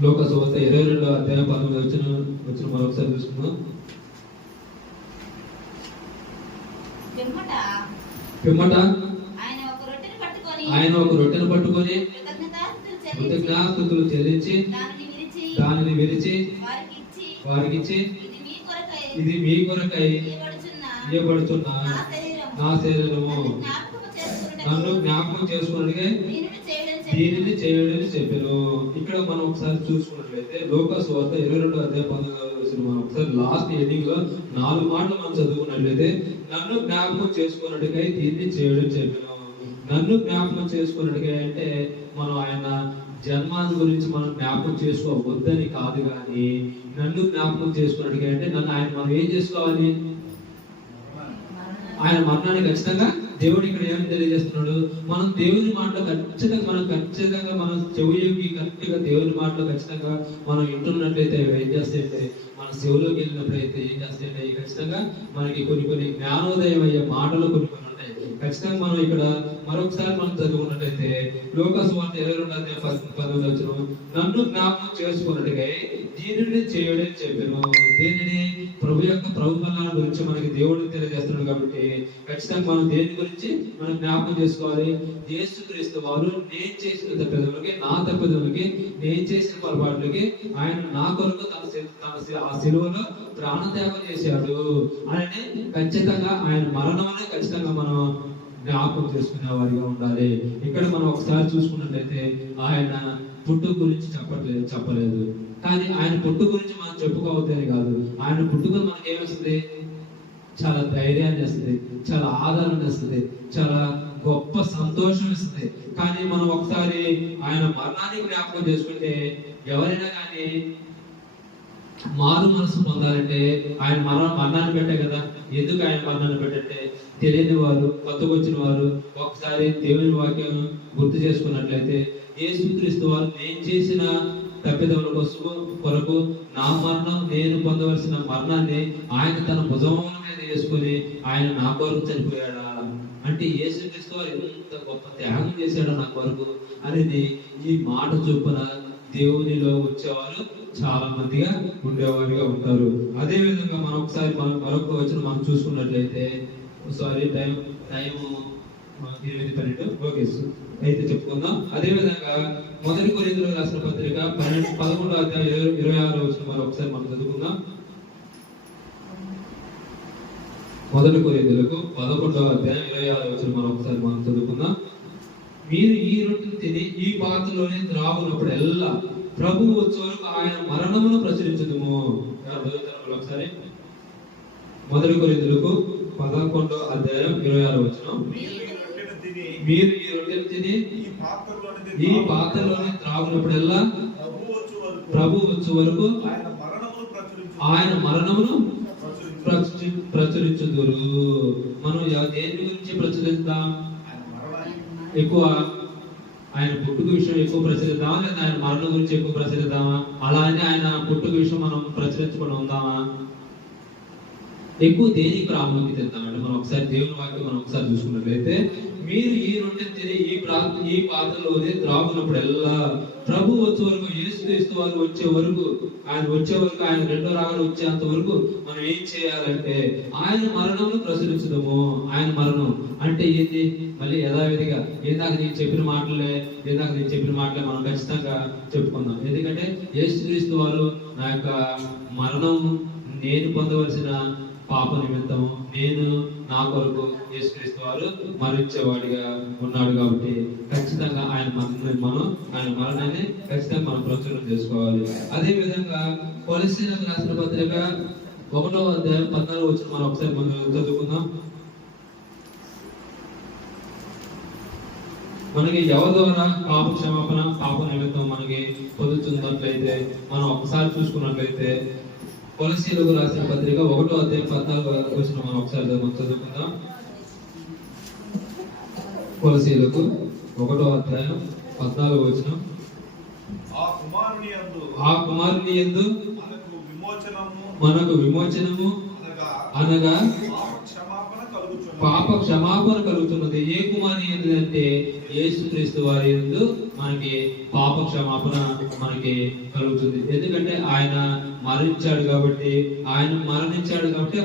లోక సువార్త 22వ అధ్యాయం 19 వచ్చిన మరొకసారి చూసుకుందాం. పిమ్మట ఆయన ఒక రొట్టెను పట్టుకొని కృతజ్ఞతాస్తుతులు చెల్లించి దానిని విరిచి వారికిచ్చి, ఇది మీ కొరకై ఇవ్వబడుతున్న నా శరీరము, నన్ను జ్ఞాపకం చేసుకున్నట్టుగా దీనిని చేయడని చెప్పాను. ఇక్కడ మనం ఒకసారి చూసుకున్నట్లయితే లోక సువార్త 22వ అధ్యాయం 19 మనం ఒకసారి లాస్ట్ ఎండింగ్ లో 4 మాటలు మనం చదువుకున్నట్లయితే నన్ను జ్ఞాపకం చేసుకున్నట్టుగా దీన్ని చేయడం చెప్పాను. నన్ను జ్ఞాపకం చేసుకున్నట్టుగా అంటే మనం ఆయన జన్మాన్ని గురించి మనం జ్ఞాపకం చేసుకోవద్దని కాదు, కానీ నన్ను జ్ఞాపకం చేసుకున్నట్టుగా అంటే మనం ఏం చేసుకోవాలి? ఆయన మరణాన్ని ఖచ్చితంగా దేవుడు ఇక్కడ ఏమని తెలియజేస్తున్నాడు? మనం దేవుని మాటలో ఖచ్చితంగా మనం చెవికి కరెక్ట్గా దేవుని మాటలో ఖచ్చితంగా మనం వింటున్నట్లయితే ఏం చేస్తాయంటే మన చెవిలోకి వెళ్ళినప్పుడైతే ఏం చేస్తాయంటే ఖచ్చితంగా మనకి కొన్ని జ్ఞానోదయం అయ్యే మాటలు కొన్ని ఉంటాయి. ఖచ్చితంగా మనం ఇక్కడ మరొకసారి మనం చదువుకున్నట్లయితే లోక సువార్త 22వ అధ్యాయం 19 నన్ను జ్ఞాపకం చేసుకున్నట్టుగా దీనిని చేయడం చెప్పాను. దేనిని? ప్రభు బలాల గురించి మనకి దేవుడు తెలియజేస్తున్నాడు. కాబట్టి ఖచ్చితంగా మనం దేని గురించి మనం జ్ఞాపకం చేసుకోవాలి? యేసుక్రీస్తు వారు నేను చేసిన తప్పిదములకి, నా తప్పిదములకి, నేను చేసిన పొరపాట్లకి ఆయన నా కొరకు తన ఆ సిలువలో ప్రాణత్యాగం చేశాడు అని ఖచ్చితంగా ఆయన మరణమనే ఖచ్చితంగా మనం జ్ఞాపకం చేసుకునే వారిగా ఉండాలి. ఇక్కడ మనం ఒకసారి చూసుకున్నట్లయితే ఆయన పుట్టు గురించి చెప్పలేదు, కానీ ఆయన పుట్టు గురించి మనం చెప్పుకోవద్దని కాదు. ఆయన పుట్టుకొని మనకి ఏమొస్తుంది? చాలా ధైర్యాన్ని ఇస్తుంది, చాలా ఆదరణ ఇస్తుంది, చాలా గొప్ప సంతోషం ఇస్తుంది. కానీ మనం ఒకసారి ఆయన మరణాన్ని జ్ఞాపకం చేసుకుంటే ఎవరైనా కానీ మారు మనసు పొందాలంటే ఆయన మరణాన్ని పెట్టే కదా. ఎందుకు ఆయన మరణాన్ని పెట్టంటే తెలియని వారు, కొత్తగా వచ్చిన వారు ఒకసారి దేవుని వాక్యం గుర్తు చేసుకున్నట్లయితే యేసుక్రీస్తు వారు నేను చేసిన తప్పిదముల కొరకు నా మరణం, నేను పొందవలసిన మరణాన్ని ఆయన తన భుజముల మీద వేసుకుని ఆయన నా కొరకు చనిపోయాడా అంటే యేసుక్రీస్తు వారు ఎంత గొప్ప త్యాగం చేశాడో నా కొరకు అనేది ఈ మాట చొప్పున దేవునిలో వచ్చేవారు చాలా మందిగా ఉండేవారిగా ఉంటారు. అదే విధంగా మనం ఒకసారి మరొక వచ్చిన మనం చూసుకున్నట్లయితే టైం 8:12 ఓకే అయితే చెప్పుకుందాం. అదే విధంగా 1 కొరింథీయులకు రాసిన పత్రిక 11వ అధ్యాయం 26వ వచనం మనం ఒకసారి మనం చదువుకుందాం. 1 కొరింథీయులకు 11వ అధ్యాయం 26వ వచనం మనం ఒకసారి మనం చదువుకుందాం. మీరు ఈ రొట్టెను తిని ఈ పాత్రలోనే త్రాగునప్పుడెల్లా ప్రభువు వచ్చే వరకు ఆయన మరణమును ప్రచురించుదుము. ఒకసారి 1 కొరింథీయులకు 11వ అధ్యాయం 26వ వచనం. మీరు ఈ రొట్టెను తిని ఈ పాత్రలోనే త్రాగునప్పుడల్లా ప్రభు వచ్చే వరకు ఆయన మరణమును ప్రచురించుదురు. మనం దేని గురించి ప్రచురిద్దాం? ఎక్కువ ఆయన పుట్టుక విషయం ఎక్కువ ప్రచురిద్దామా, లేదా ఆయన మరణం గురించి ఎక్కువ ప్రచురిద్దామా? అలానే ఆయన పుట్టుక విషయం మనం ప్రచురించుకొని ఉందామా? ఎక్కువ దేనికి ప్రాముఖ్యత ఇద్దామంటే మనం ఒకసారి దేవుని వాక్యం మనం ఒకసారి చూసుకున్నట్లయితే మీరు ఈ రొట్టెను తిని ఈ పాత్రలోనే త్రాగునప్పుడల్లా ప్రభు వచ్చే వరకు, యేసుక్రీస్తు వారు వచ్చే వరకు, ఆయన రెండో రాకడ వచ్చేంత వరకు మనం ఏం చేయాలంటే ఆయన మరణంలో ప్రచురించడము. ఆయన మరణం అంటే ఏంటి? మళ్ళీ యథావిధిగా ఇందాక నేను చెప్పిన మాటలే మనం ఖచ్చితంగా చెప్పుకుందాం. ఎందుకంటే యేసుక్రీస్తు వారు నా యొక్క మరణం, నేను పొందవలసిన పాప నిమిత్తము నేను నా కొరకు యేసుక్రీస్తు వారు మరణించేవాడిగా ఉన్నాడు. కాబట్టి ఖచ్చితంగా ఆయన మరణాన్ని ఖచ్చితంగా మనం ప్రచురణ చేసుకోవాలి. అదే విధంగా కొలస్సీయులకు రాసిన పత్రిక 1వ అధ్యాయం 14వ వచనం మనం ఒకసారి మనం చదువుకుందాం. మనకి ఎవరి ద్వారా పాప క్షమాపణ, పాప నిమిత్తం మనకి పొందుతున్నట్లయితే మనం ఒకసారి చూసుకున్నట్లయితే కొలస్సీయులకు రాసిన పత్రిక 1వ అధ్యాయం 14వ వచనం మనం ఒకసారి చదువుకుందాం. కొలస్సీయులకు 1వ అధ్యాయం 14వ వచనం. ఆ కుమారుని యందు మనకు విమోచనము అనగా పాప క్షమాపణ కలుగుతున్నది. ఏ కుమారుని యందు అంటే యేసుక్రీస్తు వారి యందు మనకి పాప క్షమాపణ మనకి కలుగుతుంది. ఎందుకంటే ఆయన మరణించాడు కాబట్టి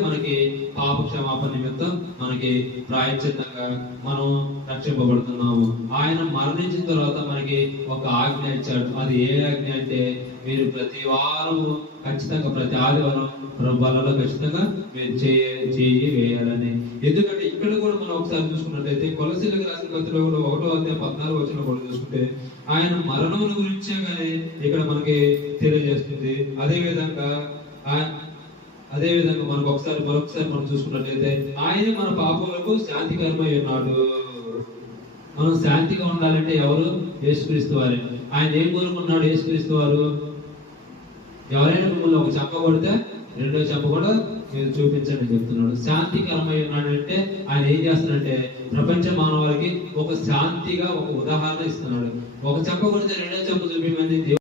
మనకి పాప క్షమాపణ నిమిత్తం మనకి ప్రాయశ్చిత్తంగా మనం రక్షింపబడుతున్నాము. ఆయన మరణించిన తర్వాత మనకి ఒక ఆజ్ఞ ఇచ్చాడు. అది ఏ ఆజ్ఞ అంటే, మీరు ప్రతి వారం ఖచ్చితంగా ప్రతి ఆదివారం బలలో ఖచ్చితంగా మీరు చేయి వేయాలని. ఎందుకంటే ఇక్కడ కూడా మనం ఒకసారి చూసుకున్నట్లయితే కొలసీలకు రాసిన పత్రికలో కూడా 1వ అధ్యాయం 14వ వచనం కూడా చూసుకుంటే ఆయన మరణం గురించే కానీ ఇక్కడ మనకి తెలియజేస్తుంది. అదే విధంగా మనకు మరొకసారి మనం చూసుకున్నట్లయితే ఆయన మన పాపములకు శాంతికరమై ఉన్నాడు. మనం శాంతిగా ఉండాలంటే ఎవరు? యేసుక్రీస్తు వారే. ఆయన ఏం కోరుకున్నాడు? యేసుక్రీస్తు వారు ఎవరైనా మిమ్మల్ని ఒక చెప్ప కొడితే రెండో చెప్ప కూడా మీరు చూపించండి చెప్తున్నాడు. శాంతికరమై ఉన్నాడంటే ఆయన ఏం చేస్తున్నాడంటే ప్రపంచ మానవాళికి ఒక శాంతిగా ఒక ఉదాహరణ ఇస్తున్నాడు. ఒక చెప్ప కొడితే రెండో చెప్ప చూపించమని